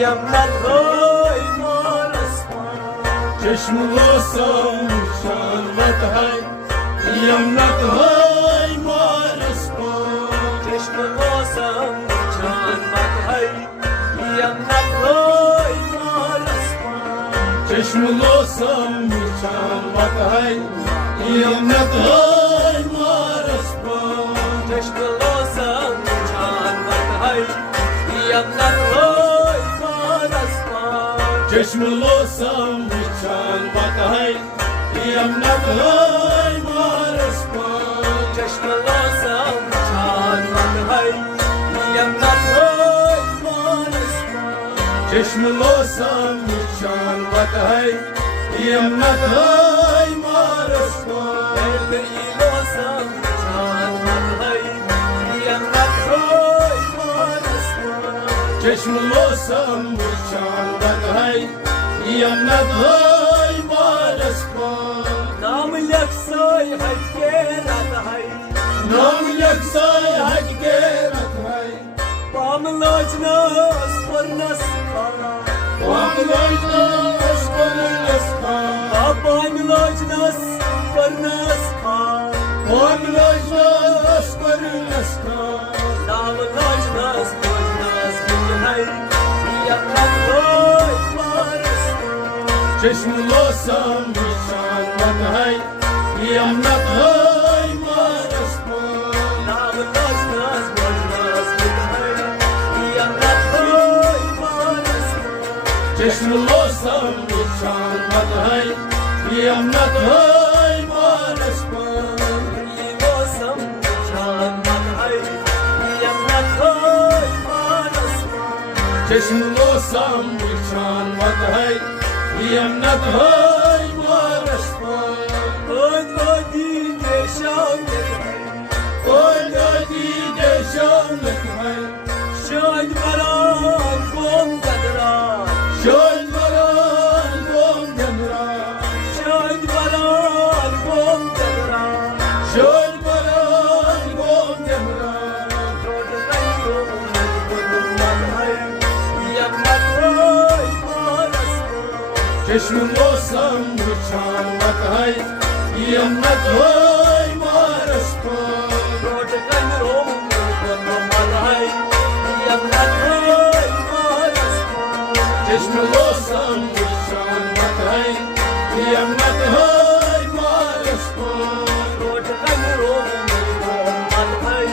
یمنت های مارستان چشم واسم شربت های یمنت های مارستان چشم واسم شربت های یمنت های مارستان چشم واسم شربت های یمنت های مارستان چشم واسم شربت های یمنت های مارستان چشم واسم شربت های یمنت های مارستان چشم واسم شربت های یمنت های مارستان چشم واسم شربت های یمنت های مارستان دلی واسم شربت های یمنت های مارستان چشم واسم شربت های یمنت های مارستان نام یکسای حجگرت های نام یکسای حجگرت های پاملاجناس پرنسکا پاملاجناس پرنسکا پاملاجناس پرنسکا پاملاجناس پرنسکا ناملاجناس پرنس های یمنت های مارستان چشم واسم شربت های یمنت های مارستان ناملاجناس پرنس های یمنت های مارستان چشم واسم شربت های یمنت های مارستان واسم شربت های یمنت های مارستان چشم واسم شربت های یمنت های مارستان اون وادی نشانت های اوی دیده شامت های شاید بران بوم ددران شاید بران بوم دمران شاید بران بوم ددران شاید بران بوم دمران دود غیرون بودمان های یمنت های مارستان چشم واسم شربت های یمنت های مارستان دود غیرون بودمان های یمنت های مارستان چشم واسم شربت های یمنت های مارستان دود غیرون بودمان های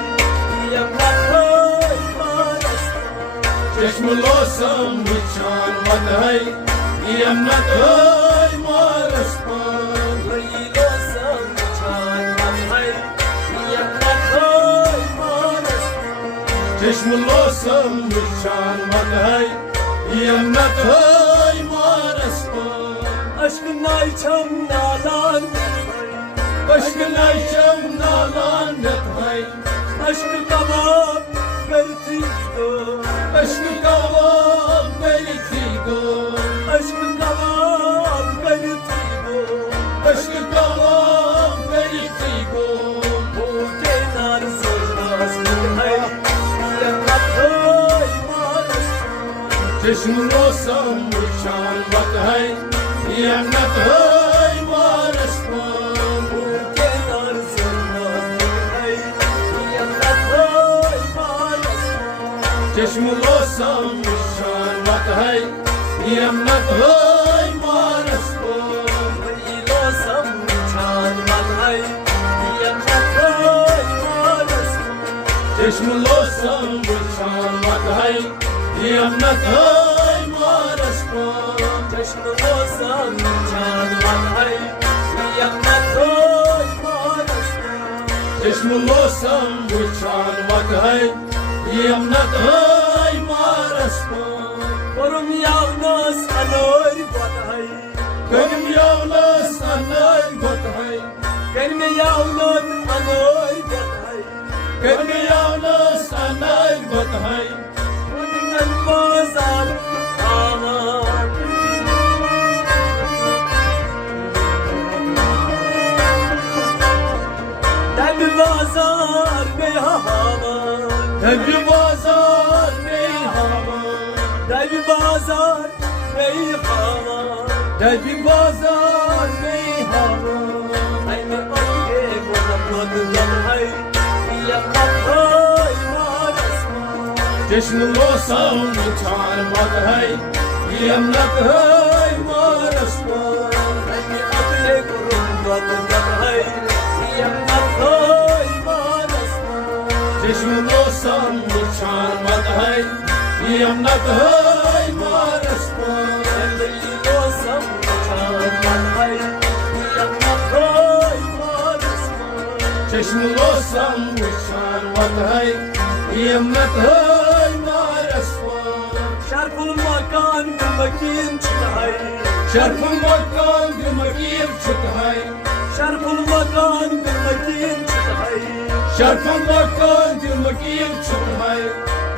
یمنت های مارستان چشم واسم شربت های یمنت های مارستان ویلوسم شربت های یمنت های مارستان چشم واسم شربت های یمنت های مارستان عشق نایچم نالان عشق نیشم نالانت های عشق کباب برتیدو عشق کباب بیتی گو عشق کباب برتیدو عشق کباب بیتی گو بوده نار سرناس های یمنت های مارستان چشم واسم شربت های یمنت های مارستان بوده نار سرناس های یمنت های مارستان چشم واسم شربت های یمنت های مارستان ویلوسم شربت های یمنت های مارستان چشم واسم شربت های یمنت های مارستان چشم واسم شربت های یمنت های مارستان چشم واسم شربت های یمنت های مارستان برم یاوناس انوی بات های کنم یونس انای گت های کنم یاونان انوی بات های کنم یونس انای گت های کنم بازار آمان دل بازار به هوا دل بازار می هوا دل bazar meyhana Derbi bazar meyhana Hay me oge bonamadın hay Yapmak manasma Çeşme olsam uçarmaz hay Yemlak hay marasma Hay me oge bonamadın hay Yapmak manasma Çeşme olsam uçarmaz hay Yemlak hay marasma Elli olsam uçarmaz hay Yapmak manasma Çeşme olsam uçarmaz hay Yemlak hay marasma Şarkul makan gülmekin çıkay Şarkım bakan gülmekim çıkay Şarkul makan gülmekin çıkay Şarkım bakan gülmekim çıkay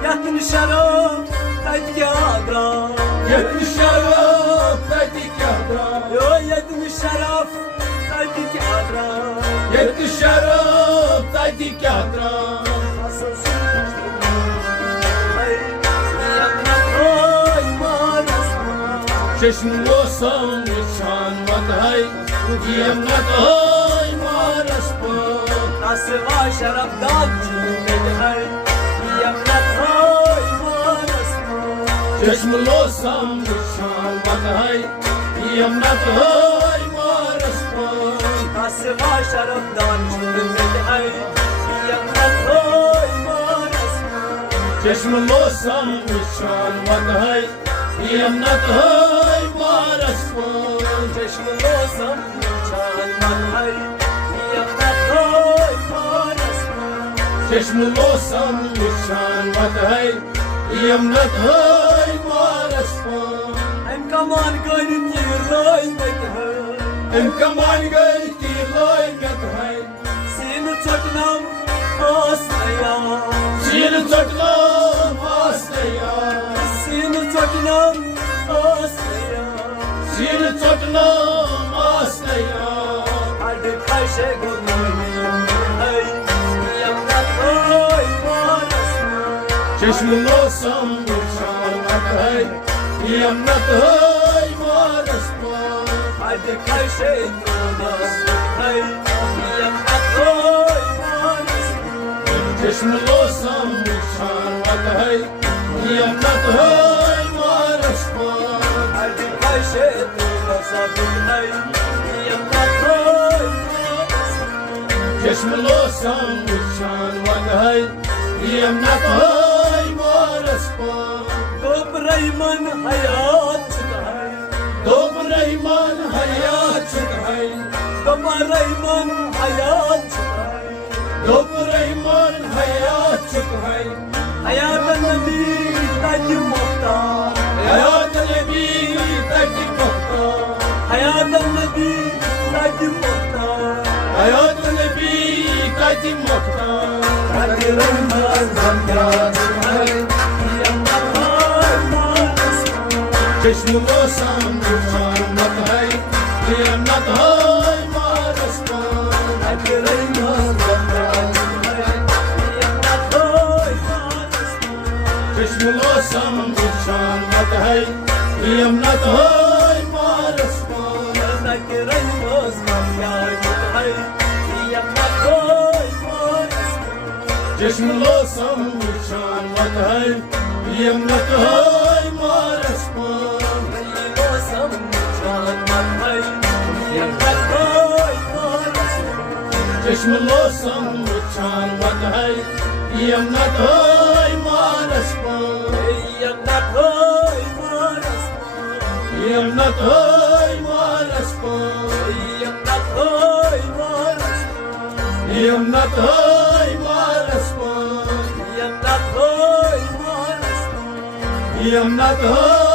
Yatın şarap taytki adra Yetti şarap taytik yahra Yo yatın şarap taytki adra Yetti şarap taytik yahra Asıl ay yanmak oy manasma Çeşmin olsam uçanmat hay Yemlat ay marasma Nasıl var şaraptan çürümedi hay Yanmak oy manasma Çeşmin olsam uçanmat hay Yemlat ay marasma Nasıl var şaraptan çürümedi hay Yanmak oy manasma Çeşmin olsam uçanmat hay Yemlat ay marasma Çeşme olsam çalman hay Yanmak oy manasma Çeşmin olsam uçanmat hay Yemlat ay marasma Hem kaman gönül yırlay bekhe Em kaman gölti loy met hay Seni çaknam asaya Seni çaklam hastaya Seni çaknam asaya Seni çaklam hastaya Hadi karşı gönlüm hay Yanmak oy manasma Çeşmin olsam uçanmat hay Yemlat ay marasma Hadi karşı gönlüm hay Yanmak oy manasma Çeşmin olsam uçanmat hay Yemlat ay marasma Hadi karşı gönlüm hay Yanmak oy manasma Çeşmin olsam uçanmat hay Yemlat ay marasma Dobrayman hayat çıkay Dobrayman hayat çıkay Dobrayman hayat çıkay Dobrayman hayat çıkay Hayatın bir tacı muhtar Hayatını bir takip bakta Hayatın bir tacı muhtar Hayatını bir takip bakta Kadirılmaz zamya çıkay Yanmak oy manasma Çeşmin olsam uçanmat hay Yemlat ay marasma Kadirılmaz zamya çıkay Yanmak oy manasma Çeşmin olsam uçanmat hay Yemlat ay marasma Kadirılmaz zamya çıkay Yanmak oy manasma Çeşmin olsam uçanmat hay Yemlat ay marasma Olsam çalmak hay Yanmak oy manasma Çeşmin olsam uçanmat hay Yemlat ay marasma Yanmak oy manasma Yemlat ay marasma Yanmak oy manasma Yemlat ay marasma Yanmak oy manasma Yemlat ay